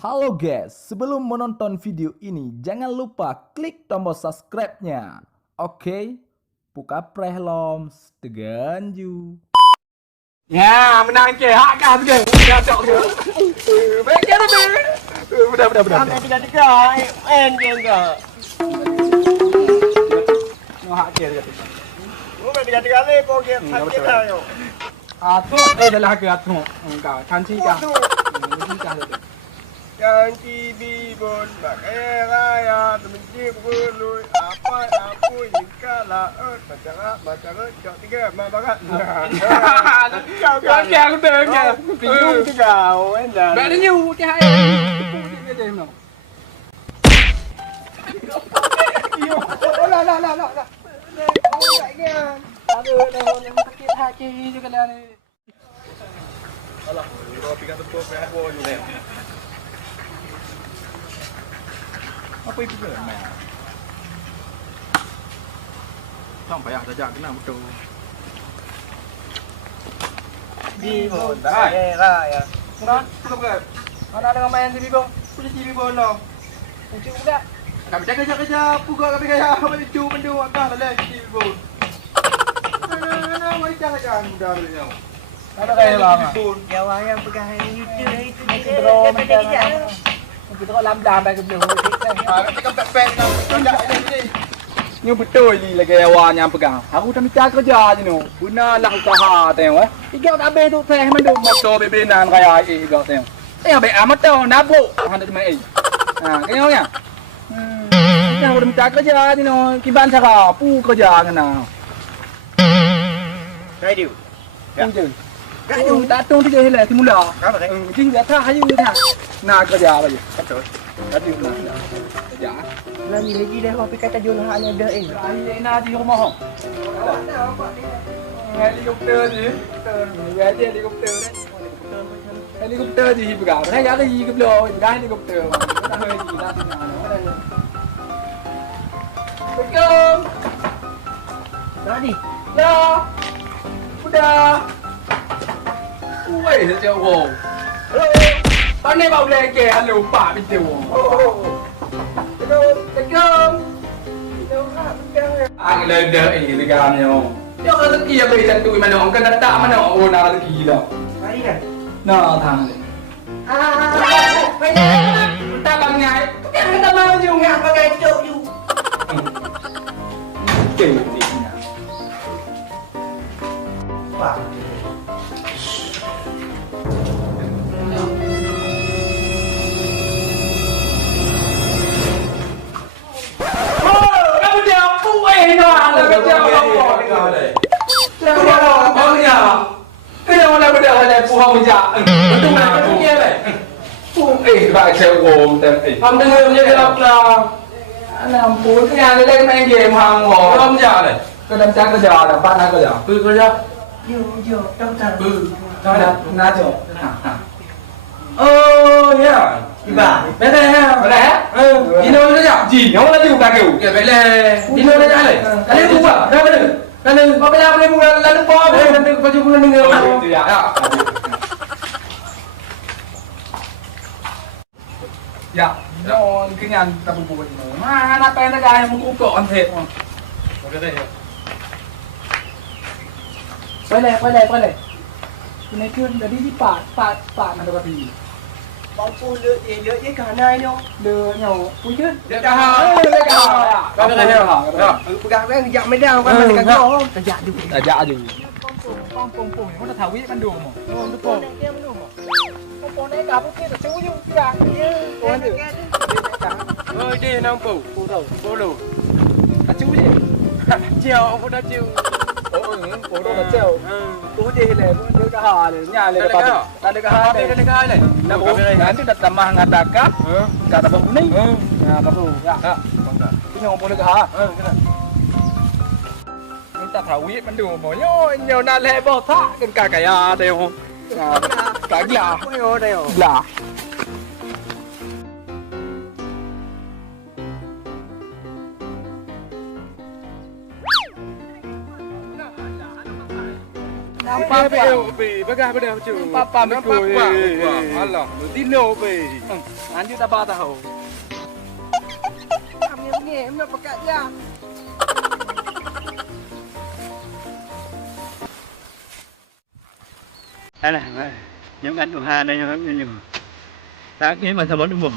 Halo guys, sebelum menonton video ini jangan lupa klik tombol subscribe-nya. Oke, buka prehlom, teganju. Ya, menang ke hak kah tu. Jatuh ke. Baik ke tu. Sudah. Sampai tiga-tiga, je enggak. Noh hak ke tu. Sampai tiga-tiga ni kau get sakit dah yo. Atu adalah ke atu. Engkau kanci kah. Kanci kah tu. Yang bibon pakai raya temenci berului apa ingkala macam jauh tiga mabarat. Kau yang tu ke. Bingung tu kau dah. Baik ni ke hak. Dia no. Yo, la. Oh, lagi. Aduh, dah sakit hati juga lah ni. Alah, kau pegang tu peh bo ju. Apa itu ke? Tak payah saja kena betul. Bibon pakai raya. Sudah, bukan? Mana ada main di Bibo? Sudah TV bono. Ucap juga. Kami kerja pukul kami kaya kami cu mendu akak dah di Bibo. Mana macam aja mudah dia. Ada kaya bang. Jawa yang pegang YouTube itu Kita macam kita lam baik ke belum. Kita kan pek ni betul ni lagi awak yang pegang. Aku dah minta kerja je no. Gunalah usaha tengok Igau tak habis tu teh mendu motor bebenan kaya igau tengok. Baik amat tau nabuk. Hendak main. Kaya orang. Aku dah minta kerja je no. Kiban cara pu kerja kena. Saya dia. Ya. Kayu tak tahu dia helai semula. Apa teh? Jing dia tak hayu dia. Nak kerja apa je? Betul. Tadi nak kerja. Lagi dah kopi kata jual hanya dah ini. Ini nak di rumah. Helikopter je. Ada helikopter ni. Helikopter je berapa? Saya ada ke belum? Dah helikopter. Dah heli dah sini. Assalamualaikum. Tadi. Ya. Sudah. Wei, dia wow. Hello. Pandai bawa lagi lupa betul. Assalamualaikum. Ang lada ini dekat ni. Dia kata kia beri satu mana orang kan datang mana orang nak rezeki dah. Mari kan. Nah, thang ni. Tak bangai. Kita kata mau je ngah pakai cok ju. Okey ni. Pak. Bạn chơi gồm tên không đưa như cái lọc là làm bốn cái nhà lên mấy game hàng ngõ không giờ này cái đâm trang cái giờ là bạn nào cái giờ cái giờ Yo trong thằng. thôi nè na chỗ yeah Đi bà. bé đây ha bé đi đâu nó nhở chỉ nó là điều cả kiểu kiểu vậy là đi đâu nó nhở này cái này cũng vậy ra bên cái này có cái nào cái này là nó po đây là đừng có chịu đừng đừng dạ nó cái nhà ta bù bù gì mà nó tay nó gai một cú cọ ăn thịt mà cái này quay lại cái này chưa đã đi pạt nó đâu có gì Bao pun lựa với cả này đâu. đưa nhau cú chứ đưa cả hả cái này hả Pegang cái dặm mới đau kan mình kan kau. Tajak tu. dạ dù pong nó là thảo biết ban đồ mà Tu pun dia minum. pong này cả bukit là chú chứ dạ pong được Ơi đi nam phụ. Phụ đồ. à chú gì Chiều ông đã chiều. ủa đâu là treo cú gì này đưa cả hà này nhà này là ta đưa cả hà này là bố nanti datang mengadakan kata bang kuning ya baru ya punya ngomong đưa cả hà ta thảo biết ban đồ mà nhiều na lẹ bỏ thả cả cái đều cái là Ôi đây rồi. là Nampak Be, bagah pada macam. Papa betul. Alah, tino be. Nanti tak apa tahu. Ni nak pekat dia. Alah, những anh của Hà đây nhưng sáng cái mà sao bớt buồn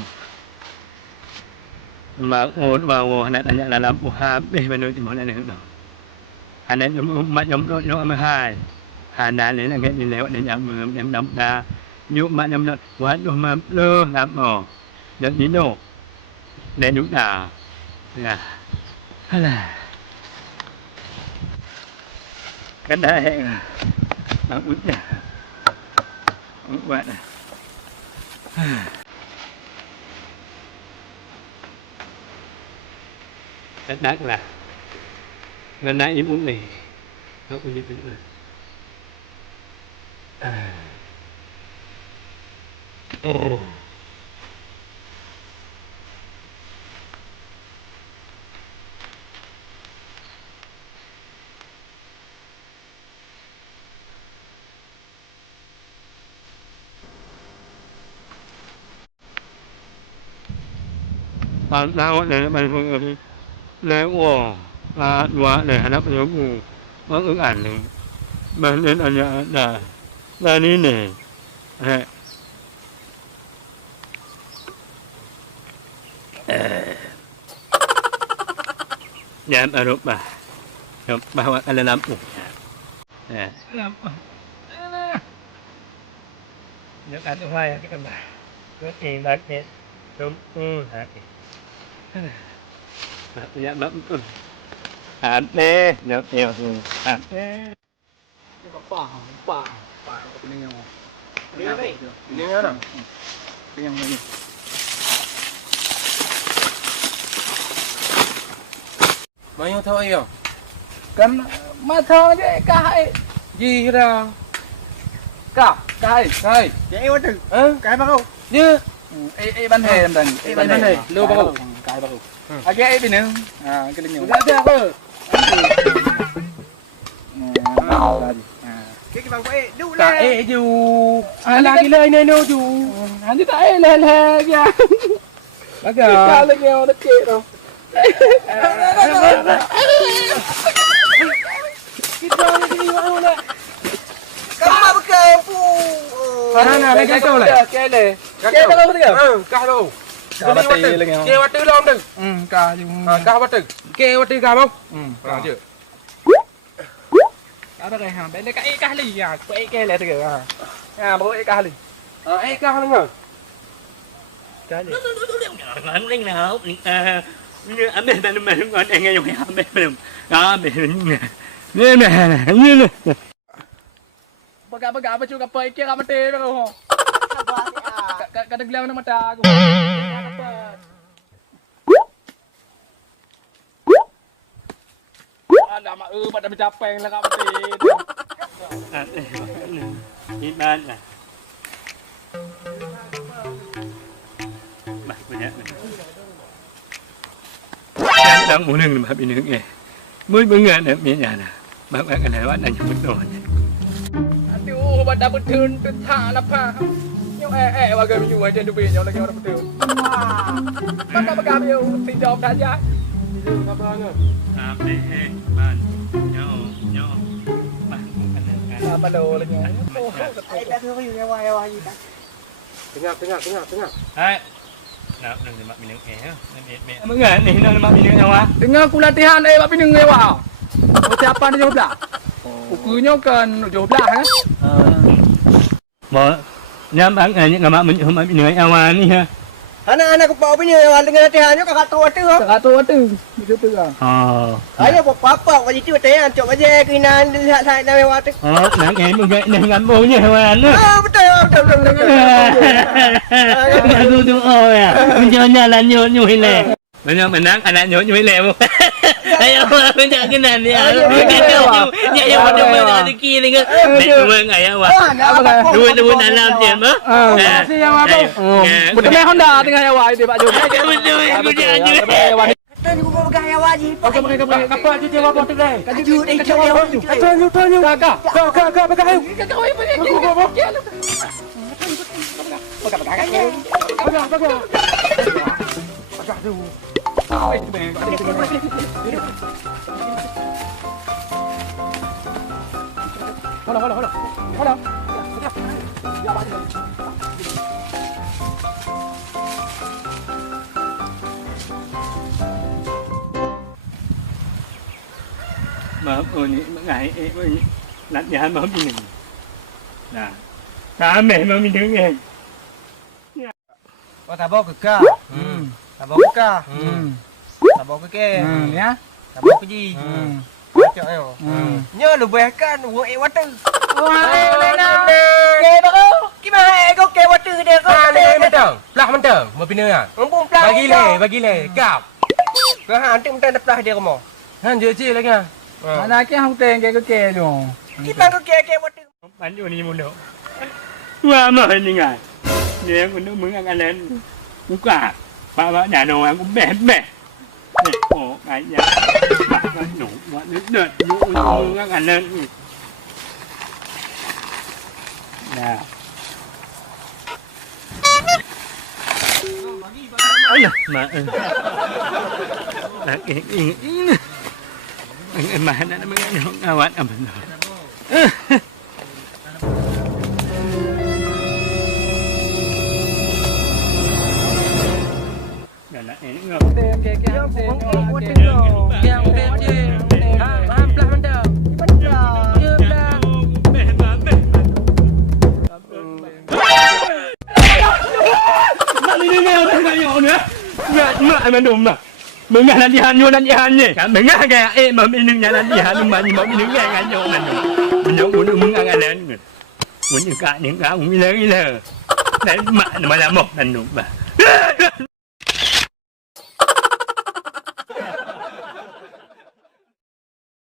mà ổn vào này là làm của Hà đi bên nơi thì món này được anh ấy mà giống mà hai Hà này là cái gì nếu để nhầm em đâm ra nhưng mà nhầm quá nhưng mà lơ làm mỏ đến tí độ để đúng là là cái này nó út nhỉ bạn đất đắt là lần nãy im uống này nó cũng như thế này sao để mình nếu quá để nó giống nó ứng ảnh này mà đến anh là đi này dạ bà rút bà anh lên lắm nhớ anh hoài cái bà cứ tiền bạc tiền đúng hả dạ bấm hạt nè nhớ nhiều hạt nè Pak pening yang. Ini ada. Yang ini. Bao thôi à? Kan mà thơ chứ cái gì ra. Cả cái. Vậy quá trừ. Cái bao không? Như ban hề đằng ban hề lưu bao cái bao cái bên nữa cái linh nhiều Ra bơ. Cái bao quay đủ lên. cái dù là cái lời này đâu dù anh đi thấy lên kìa bác cả lên nghèo nó kia đâu Cái tròn cái gì mà nè. Cái bao kê phu. cái câu này cái này cái đâu cái Kah đâu. cả bát tì lên nghèo Kê bát long đừng. cả dùng Kah bát kê bát gam không? Kah chưa. cái này hàm bên cái lì à cái này thì bố cái lì Kah luôn à. cái gì anh lên nào anh bên mình còn anh nghe dùng bên mình đó mình nè như Baga apa juga apa iki mati kau. Kadang bilang nama mata aku. Ada mak pada mencapai lah mati. đi ban là bà mình đang muốn đừng mà bị nước nghe mới bưng nghe được miếng nhà nè bác cái này bắt anh không biết rồi Aduh, pada betul tak apa. Yo bagai minyu aja duit yo lagi orang betul. Baga yo tinjau saja. Ape ban nyo Apa lo lagi. Cái ta thưa ví dụ như ngoài gì ta? Tengah. hai nào đừng để mặt mình nước nghe mẹ mới nghe này nó mặt mình nước nhau á Dengar aku latihan bapak ni ngewa. Siapa ni jawab dah? Bukunya kan jawab dah kan? mà nhắm bạn này những mặt mình không mặt mình nước nhau à ni ha Anak-anak ko pa pinyo dengan latihan nyo kakatuwa tu. Kakak tu itu tu kan. Ayo papa ko dito tayo cok aja kinan lihat na may water. nãy em mình nghe ngắm bố như hoa anh Betul. tôi ôi à mình cho nhà là nhiều hay lẹ mình nắng anh nhổ như lẹ không thấy không mình cho cái này đi à nhà nhà mình đâu mà đi kia đi cơ mẹ nuôi ngày à nuôi anh làm tiền mà Siapa apa? Betul Honda tengah awak dia Pak Jom. nuôi Tadi ko pegang yang wajib. Okey, pakai kapal cuci apa tu deh. Kaju deh, kaju. Kakak. Kakak pegang ayo. Kakak ayo pergi. Hold. Maaf ni ngai nak jahan maaf ini. Nah, kami maaf ini. Oh, tabau kekah. Tabau kekah. Tabau kekeh. Ya. Tabau keji. Cok ayo. Nya lu bahkan wo water. Wah, nak. Ke baru. Gimana kau ke water dia kau? Mentang. Pelah mentang. Mau pindah ah. Mumpung pelang. Bagi le. Gap. Kau hantu mentang pelah dia kamu. Han je je lagi. Anak ke hang teng ke ke jo. Gimana kau ke water? Panju ni mundo. Wah mah ni ngai. Dia aku nak mengangan buka. Pak nhà nồi aku bẻ. Ồ cái nhà. Pak nổ mà đợt mengangan lên. Nah. Ayah, mak. Ini. Mak nak mengawat apa? Nak ini ngap. Mình đúng mà mình nghe là đi hành vô là đi hành nhỉ mình nghe cái mà mình đừng nghe là đi hành mà mình đừng nghe cái vô mình nhớ muốn nghe cái lên muốn những cái cũng như thế này mà là một lần đúng mà